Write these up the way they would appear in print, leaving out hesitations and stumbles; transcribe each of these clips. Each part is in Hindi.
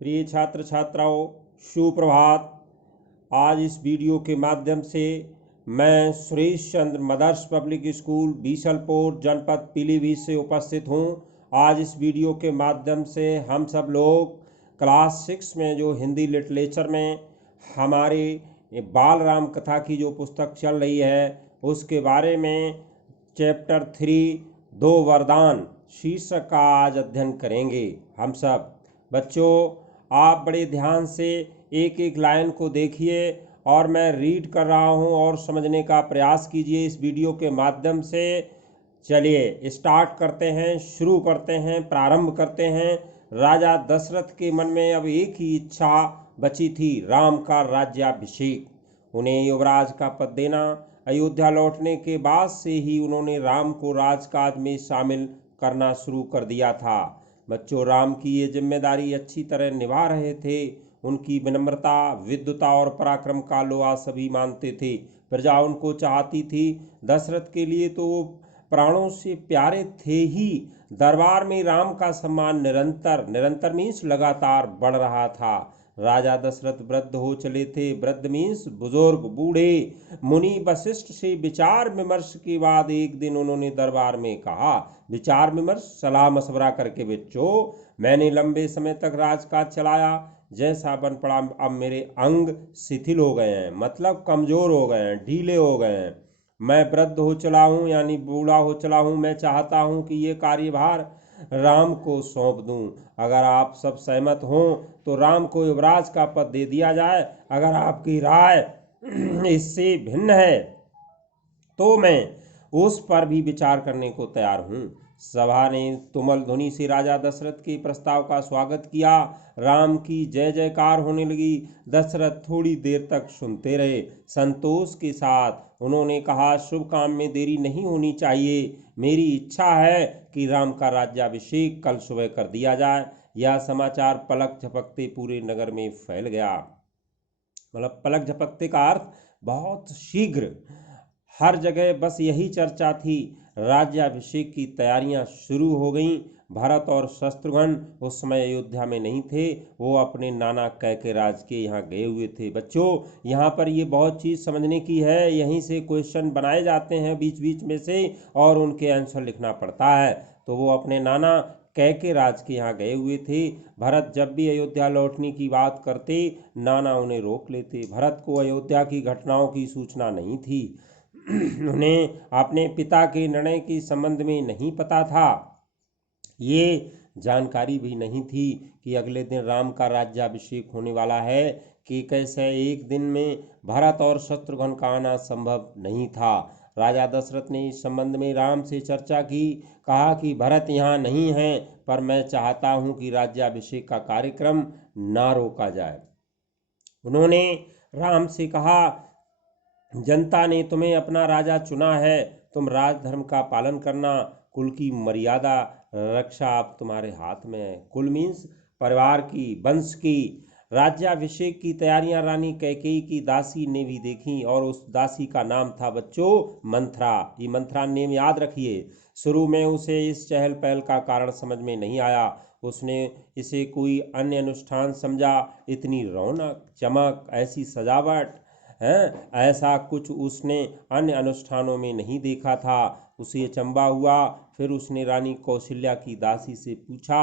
प्रिय छात्र छात्राओं, सुप्रभात। आज इस वीडियो के माध्यम से मैं Suresh Chandra mother's public school Bisalpur जनपद पीलीभीत से उपस्थित हूँ। आज इस वीडियो के माध्यम से हम सब लोग क्लास 6 में जो हिंदी लिटरेचर में हमारे बाल राम कथा की जो पुस्तक चल रही है उसके बारे में चैप्टर 3 दो वरदान शीर्षक का आज अध्ययन करेंगे। हम सब बच्चों, आप बड़े ध्यान से एक एक लाइन को देखिए और मैं रीड कर रहा हूं और समझने का प्रयास कीजिए इस वीडियो के माध्यम से। चलिए स्टार्ट करते हैं, शुरू करते हैं, प्रारंभ करते हैं। राजा दशरथ के मन में अब एक ही इच्छा बची थी, राम का राज्याभिषेक। उन्हें युवराज का पद देना। अयोध्या लौटने के बाद से ही उन्होंने राम को राजकाज में शामिल करना शुरू कर दिया था। बच्चों, राम की ये जिम्मेदारी अच्छी तरह निभा रहे थे। उनकी विनम्रता, विद्वता और पराक्रम का लोहा सभी मानते थे। प्रजा उनको चाहती थी। दशरथ के लिए तो वो प्राणों से प्यारे थे ही। दरबार में राम का सम्मान निरंतर मीन्स लगातार बढ़ रहा था। राजा दशरथ वृद्ध हो चले थे। वृद्ध मीन्स बुजुर्ग, बूढ़े। मुनि वशिष्ठ से विचार विमर्श के बाद एक दिन उन्होंने दरबार में कहा, विचार विमर्श सलाह मशवरा करके, बच्चों मैंने लंबे समय तक राजकाज चलाया। जैसा बन पड़ा अब मेरे अंग शिथिल हो गए हैं, मतलब कमजोर हो गए हैं, ढीले हो गए हैं। मैं वृद्ध हो चला हूँ, यानी बूढ़ा हो चला हूँ। मैं चाहता हूँ कि ये कार्यभार राम को सौंप दूं। अगर आप सब सहमत हों तो राम को युवराज का पद दे दिया जाए। अगर आपकी राय इससे भिन्न है तो मैं उस पर भी विचार करने को तैयार हूँ। सभा ने तुमुल ध्वनि से राजा दशरथ के प्रस्ताव का स्वागत किया। राम की जय जयकार होने लगी। दशरथ थोड़ी देर तक सुनते रहे। संतोष के साथ उन्होंने कहा, शुभ काम में देरी नहीं होनी चाहिए। मेरी इच्छा है कि राम का राज्याभिषेक कल सुबह कर दिया जाए। यह समाचार पलक झपकते पूरे नगर में फैल गया। मतलब पलक झपकते का अर्थ बहुत शीघ्र। हर जगह बस यही चर्चा थी। राज्याभिषेक की तैयारियां शुरू हो गईं। भरत और शत्रुघ्न उस समय अयोध्या में नहीं थे, वो अपने नाना कैकेराज के यहाँ गए हुए थे। बच्चों, यहाँ पर ये बहुत चीज़ समझने की है। यहीं से क्वेश्चन बनाए जाते हैं बीच बीच में से और उनके आंसर लिखना पड़ता है। तो वो अपने नाना कैकेराज के यहाँ गए हुए थे। भरत जब भी अयोध्या लौटने की बात करते, नाना उन्हें रोक लेते। भरत को अयोध्या की घटनाओं की सूचना नहीं थी। उन्हें अपने पिता के निर्णय के संबंध में नहीं पता था। ये जानकारी भी नहीं थी कि अगले दिन राम का राज्याभिषेक होने वाला है, कि कैसे एक दिन में भरत और शत्रुघ्न का आना संभव नहीं था। राजा दशरथ ने इस संबंध में राम से चर्चा की। कहा कि भरत यहाँ नहीं है, पर मैं चाहता हूँ कि राज्याभिषेक का कार्यक्रम ना रोका जाए। उन्होंने राम से कहा, जनता ने तुम्हें अपना राजा चुना है, तुम राजधर्म का पालन करना, कुल की मर्यादा रक्षा अब तुम्हारे हाथ में है। कुल मीन्स परिवार की, वंश की। राज्याभिषेक की तैयारियां रानी कैकेयी की दासी ने भी देखी और उस दासी का नाम था बच्चों मंथरा। ये मंथरा नेम याद रखिए। शुरू में उसे इस चहल पहल का कारण समझ में नहीं आया। उसने इसे कोई अन्य अनुष्ठान समझा। इतनी रौनक, चमक, ऐसी सजावट है, ऐसा कुछ उसने अन्य अनुष्ठानों में नहीं देखा था। उसे अचंबा हुआ। फिर उसने रानी कौशल्या की दासी से पूछा।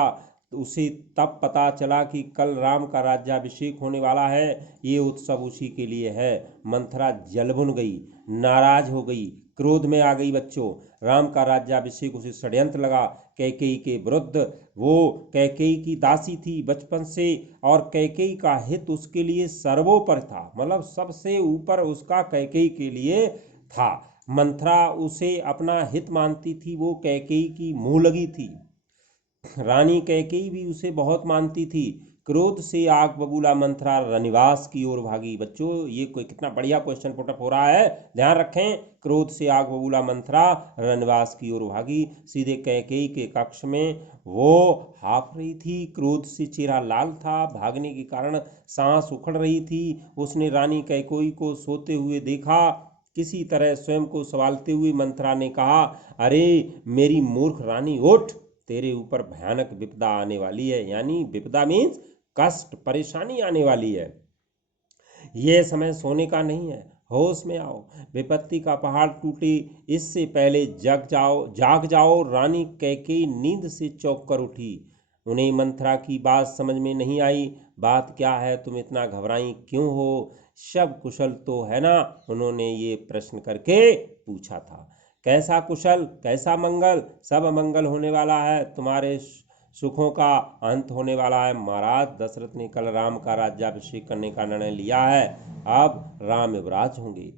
उसे तब पता चला कि कल राम का राज्याभिषेक होने वाला है। ये उत्सव उसी के लिए है। मंथरा जलभुन गई, नाराज हो गई, क्रोध में आ गई। बच्चों, राम का राज्याभिषेक उसे षड्यंत्र लगा, कैकेयी के विरुद्ध। वो कैकेयी की दासी थी बचपन से और कैकेयी का हित उसके लिए सर्वोपरि था। मतलब सबसे ऊपर उसका कैकेयी के लिए था। मंथरा उसे अपना हित मानती थी। वो कैकेयी की मुंह लगी थी। रानी कैकेयी भी उसे बहुत मानती थी। क्रोध से आग बबूला मंथरा रनिवास की ओर भागी। बच्चों, ये कोई कितना बढ़िया क्वेश्चन पुटअप हो रहा है, ध्यान रखें। क्रोध से आग बबूला मंथरा रनिवास की ओर भागी। सीधे कैकेयी के कक्ष में वो हाँफ रही थी। क्रोध से चेहरा लाल था। भागने के कारण सांस उखड़ रही थी। उसने रानी कैकेयी को सोते हुए देखा। किसी तरह स्वयं को संभालते हुए मंथरा ने कहा, अरे मेरी मूर्ख रानी, उठ, तेरे ऊपर भयानक विपदा आने वाली है। यानी विपदा मीन्स कष्ट परेशानी आने वाली है। यह समय सोने का नहीं है, होश में आओ, विपत्ति का पहाड़ टूटे इससे पहले जाग जाओ। रानी कैकेयी नींद से चौंक कर उठी। उन्हें मंथरा की बात समझ में नहीं आई। बात क्या है, तुम इतना घबराई क्यों हो? सब कुशल तो है ना? उन्होंने ये प्रश्न करके पूछा था। कैसा कुशल, कैसा मंगल? सब मंगल होने वाला है, तुम्हारे सुखों का अंत होने वाला है। महाराज दशरथ ने कल राम का राज्याभिषेक करने का निर्णय लिया है, अब राम युवराज होंगे।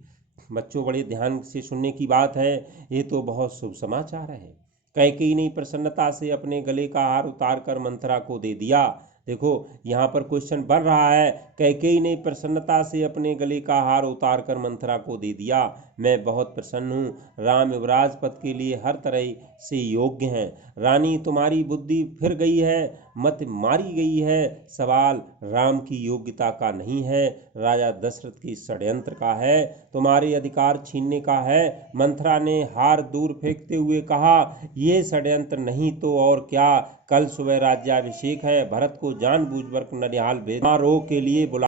बच्चों बड़े ध्यान से सुनने की बात है, ये तो बहुत शुभ समाचार है। कैकेयी ने प्रसन्नता से अपने गले का हार उतार कर मंथरा को दे दिया। देखो यहाँ पर क्वेश्चन बन रहा है, कैकेयी ने प्रसन्नता से अपने गले का हार उतार कर मंथरा को दे दिया। मैं बहुत प्रसन्न हूँ, राम युवराज पद के लिए हर तरह से योग्य हैं। रानी तुम्हारी बुद्धि फिर गई है, मत मारी गई है। सवाल राम की योग्यता का नहीं है, राजा दशरथ की षड्यंत्र का है, तुम्हारे अधिकार छीनने का है। मंथरा ने हार दूर फेंकते हुए कहा, यह षड्यंत्र नहीं तो और क्या। कल सुबह राज्याभिषेक है, भरत को जानबूझकर ननिहाल भेज समारोह के लिए बुला।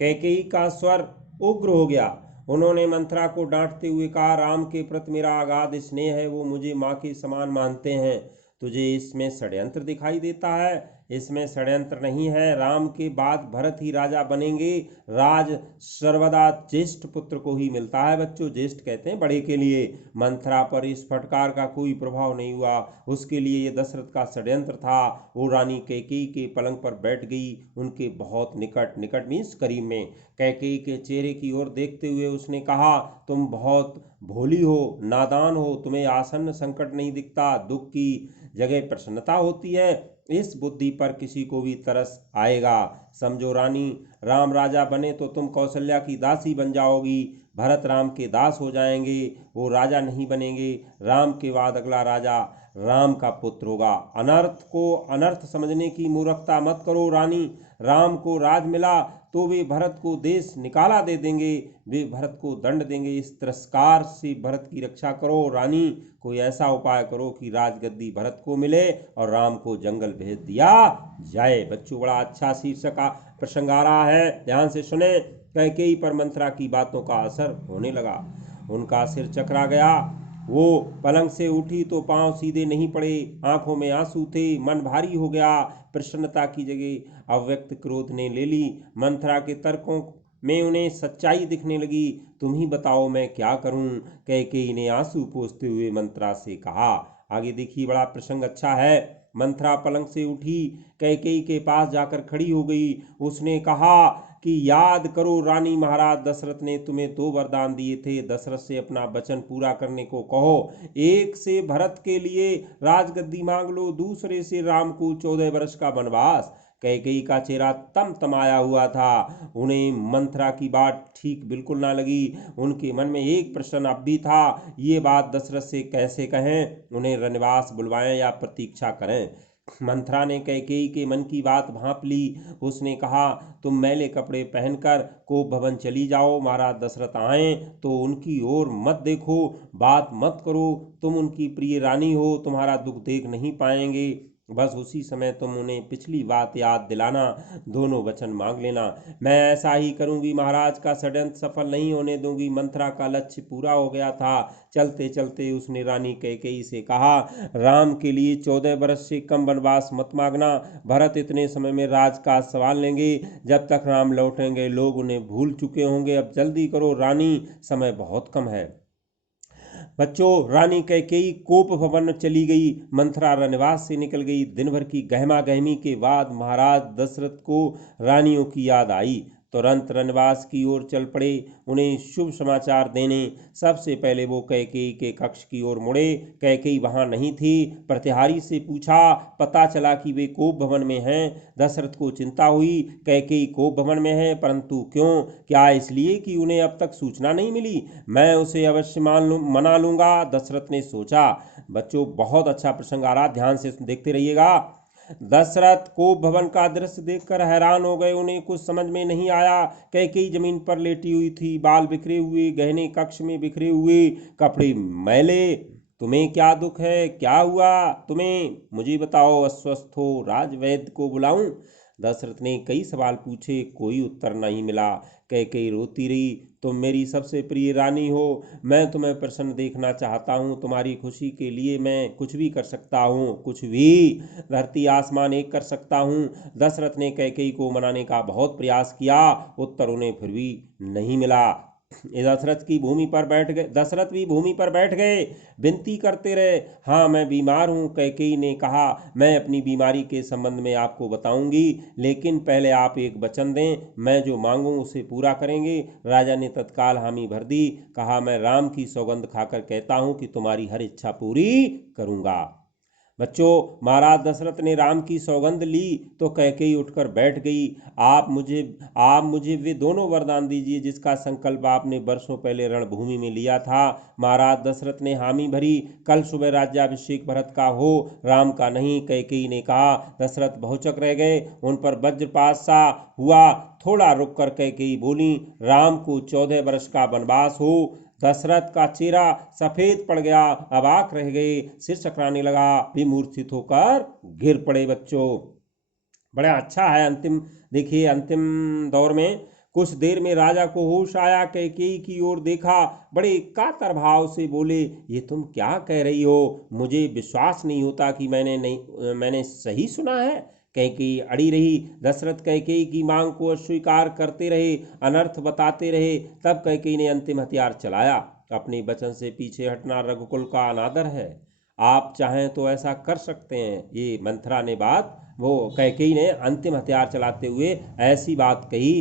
कैकेयी का स्वर उग्र हो गया। उन्होंने मंथरा को डांटते हुए कहा, राम के प्रति मेरा अगाध स्नेह है, वो मुझे माँ के समान मानते हैं। तुझे इसमें षड्यंत्र दिखाई देता है? इसमें षड्यंत्र नहीं है, राम के बाद भरत ही राजा बनेंगे। राज सर्वदा ज्येष्ठ पुत्र को ही मिलता है। बच्चों ज्येष्ठ कहते हैं बड़े के लिए। मंथरा पर इस फटकार का कोई प्रभाव नहीं हुआ, उसके लिए ये दशरथ का षड्यंत्र था। वो रानी कैकेयी के पलंग पर बैठ गई, उनके बहुत निकट, निकट मीन्स करीब में। कैकेयी के चेहरे की ओर देखते हुए उसने कहा, तुम बहुत भोली हो, नादान हो, तुम्हें आसन्न संकट नहीं दिखता, दुख की जगह प्रसन्नता होती है। इस बुद्धि पर किसी को भी तरस आएगा। समझो रानी, राम राजा बने तो तुम कौशल्या की दासी बन जाओगी, भरत राम के दास हो जाएंगे, वो राजा नहीं बनेंगे। राम के बाद अगला राजा राम का पुत्र होगा। अनर्थ को अनर्थ समझने की मूर्खता मत करो रानी। राम को राज मिला तो वे भरत को देश निकाला दे देंगे, वे भरत को दंड देंगे। इस तिरस्कार से भरत की रक्षा करो रानी। कोई ऐसा उपाय करो कि राजगद्दी भरत को मिले और राम को जंगल भेज दिया जाए। बच्चों बड़ा अच्छा शीर्षक का प्रसंग आ रहा है, ध्यान से सुने। कैकेयी पर मंथरा की बातों का असर होने लगा, उनका सिर चकरा गया। वो पलंग से उठी तो पांव सीधे नहीं पड़े, आंखों में आंसू थे, मन भारी हो गया। प्रसन्नता की जगह अव्यक्त क्रोध ने ले ली। मंथरा के तर्कों में उन्हें सच्चाई दिखने लगी। तुम ही बताओ मैं क्या करूं? कैकेयी ने आंसू पोंछते हुए मंथरा से कहा। आगे देखिए, बड़ा प्रसंग अच्छा है। मंथरा पलंग से उठी, कैकेयी के पास जाकर खड़ी हो गई। उसने कहा कि याद करो रानी, महाराज दशरथ ने तुम्हें 2 वरदान दिए थे, दशरथ से अपना वचन पूरा करने को कहो। एक से भरत के लिए राजगद्दी मांग लो, दूसरे से राम को 14 वर्ष का वनवास। कैकेयी का चेहरा तमतमाया हुआ था। उन्हें मंथरा की बात ठीक बिल्कुल ना लगी। उनके मन में एक प्रश्न अब भी था, ये बात दशरथ से कैसे कहें? उन्हें रनवास बुलवाएं या प्रतीक्षा करें? मंथरा ने कैकेयी के मन की बात भांप ली। उसने कहा, तुम मैले कपड़े पहनकर कोप भवन चली जाओ, महाराज दशरथ आए तो उनकी ओर मत देखो, बात मत करो। तुम उनकी प्रिय रानी हो, तुम्हारा दुख देख नहीं पाएंगे। बस उसी समय तुम उन्हें पिछली बात याद दिलाना, दोनों वचन मांग लेना। मैं ऐसा ही करूंगी महाराज, का षड्यंत्र सफल नहीं होने दूंगी। मंथरा का लक्ष्य पूरा हो गया था। चलते चलते उसने रानी कैकेयी से कहा, राम के लिए 14 वर्ष से कम वनवास मत मांगना। भरत इतने समय में राजकाज संभाल लेंगे, जब तक राम लौटेंगे लोग उन्हें भूल चुके होंगे। अब जल्दी करो रानी, समय बहुत कम है। बच्चों, रानी कैकेयी कोप भवन चली गई, मंथरा रनवास से निकल गई। दिन भर की गहमा गहमी के बाद महाराज दशरथ को रानियों की याद आई। तुरंत रनवास की ओर चल पड़े, उन्हें शुभ समाचार देने। सबसे पहले वो कैकेयी के कक्ष की ओर मुड़े। कैकेयी वहां नहीं थी। प्रतिहारी से पूछा, पता चला कि वे कोप भवन में हैं। दशरथ को चिंता हुई, कैकेयी कोप भवन में है, परंतु क्यों? क्या इसलिए कि उन्हें अब तक सूचना नहीं मिली? मैं उसे अवश्य मना लूंगा, दशरथ ने सोचा। बच्चों बहुत अच्छा प्रसंग आ रहा, ध्यान से देखते रहिएगा। दशरथ को भवन का दृश्य देखकर हैरान हो गए, उन्हें कुछ समझ में नहीं आया। कैकेयी जमीन पर लेटी हुई थी, बाल बिखरे हुए, गहने कक्ष में बिखरे हुए, कपड़े मैले। तुम्हें क्या दुख है? क्या हुआ तुम्हें? मुझे बताओ, अस्वस्थ हो? राजवैद्य को बुलाऊं? दशरथ ने कई सवाल पूछे, कोई उत्तर नहीं मिला। कैकेयी रोती रही, तुम मेरी सबसे प्रिय रानी हो, मैं तुम्हें प्रसन्न देखना चाहता हूँ, तुम्हारी खुशी के लिए मैं कुछ भी कर सकता हूँ, कुछ भी, धरती आसमान एक कर सकता हूँ। दशरथ ने कैकेयी को मनाने का बहुत प्रयास किया, उत्तर उन्हें फिर भी नहीं मिला। दशरथ भी भूमि पर बैठ गए, विनती करते रहे, हाँ मैं बीमार हूँ। कैकेयी ने कहा, मैं अपनी बीमारी के संबंध में आपको बताऊंगी, लेकिन पहले आप एक वचन दें, मैं जो मांगूं उसे पूरा करेंगे। राजा ने तत्काल हामी भर दी, कहा, मैं राम की सौगंध खाकर कहता हूँ कि तुम्हारी हर इच्छा पूरी करूंगा। बच्चों, महाराज दशरथ ने राम की सौगंध ली तो कैकेयी उठकर बैठ गई। आप मुझे वे दोनों वरदान दीजिए जिसका संकल्प आपने वर्षों पहले रणभूमि में लिया था। महाराज दशरथ ने हामी भरी, कल सुबह राज्याभिषेक भरत का हो, राम का नहीं। कैकेयी ने कहा। दशरथ बहुचक रह गए, उन पर वज्रपात सा हुआ। थोड़ा रुक कर कैकेयी बोली, राम को 14 वर्ष का वनवास हो। दशरथ का चेहरा सफेद पड़ गया, अवाक रह गए, सिर चकराने लगा, भी मूर्छित होकर गिर पड़े। बच्चों, बड़ा अच्छा है। देखिए अंतिम दौर में कुछ देर में राजा को होश आया, कैकेयी की ओर देखा, बड़े कातर भाव से बोले, ये तुम क्या कह रही हो? मुझे विश्वास नहीं होता कि मैंने सही सुना है। कैकेयी अड़ी रही। दशरथ कैकेयी की मांग को अस्वीकार करते रहे, अनर्थ बताते रहे। तब कैकेयी ने अंतिम हथियार चलाया। अपने वचन से पीछे हटना रघुकुल का अनादर है। आप चाहें तो ऐसा कर सकते हैं। ये मंथरा ने कैकेयी ने अंतिम हथियार चलाते हुए ऐसी बात कही,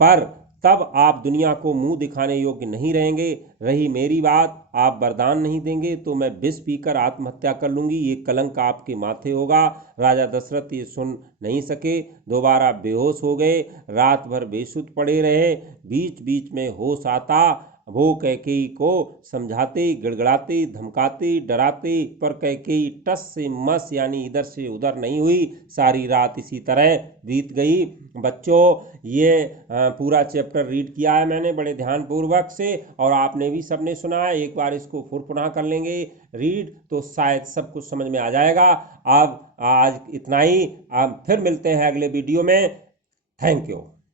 पर तब आप दुनिया को मुंह दिखाने योग्य नहीं रहेंगे। रही मेरी बात, आप वरदान नहीं देंगे तो मैं विष पीकर आत्महत्या कर लूंगी, ये कलंक आपके माथे होगा। राजा दशरथ ये सुन नहीं सके, दोबारा बेहोश हो गए, रात भर बेसुध पड़े रहे। बीच बीच में होश आता, वो कैकेयी को समझाते, गिड़गिड़ाते, धमकाते, डराते, पर कैकेयी टस से मस यानी इधर से उधर नहीं हुई। सारी रात इसी तरह बीत गई। बच्चों, ये पूरा चैप्टर रीड किया है मैंने बड़े ध्यानपूर्वक से, और आपने भी सबने सुना है। एक बार इसको फिर पुनः कर लेंगे रीड, तो शायद सब कुछ समझ में आ जाएगा। अब आज इतना ही, अब फिर मिलते हैं अगले वीडियो में। Thank you.